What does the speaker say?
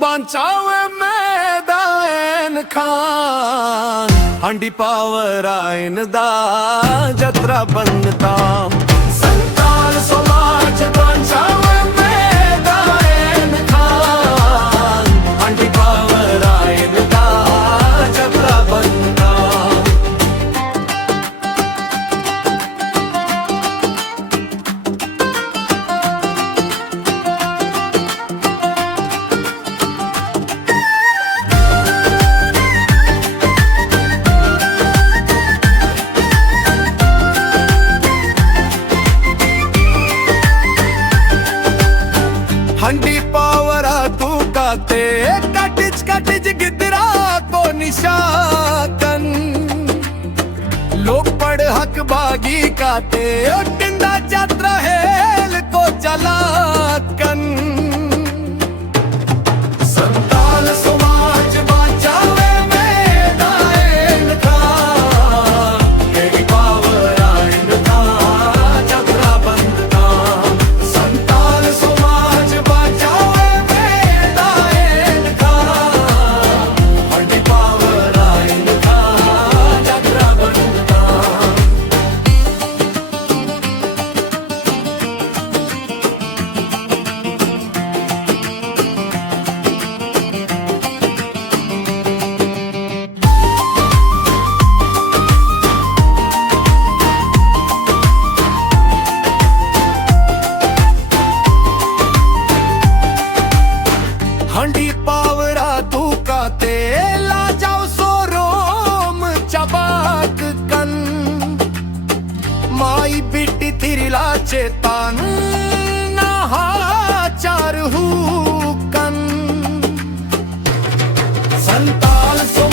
बांचावे मैदान खान हंडी पावर आइन दा जत्रा बनता संताल समाज बांचावे मैदान खान हंडी पावर आइन दा जत्रा बनता हंडी पावरा तू काते काटिच गिदरा को निशाकन लोग पड़ हक बागी काते टिंडा यात्रा हेल को चलाकन संताल समाज बांचावे मैदान खान हंडी पावर आइन दा जत्रा बनता संताल समाज हंडी पावरा तू काते ला जाओ सो रोम चबाक कन माई बिटी तिरला चेतन नहा चार हु कन संताल सो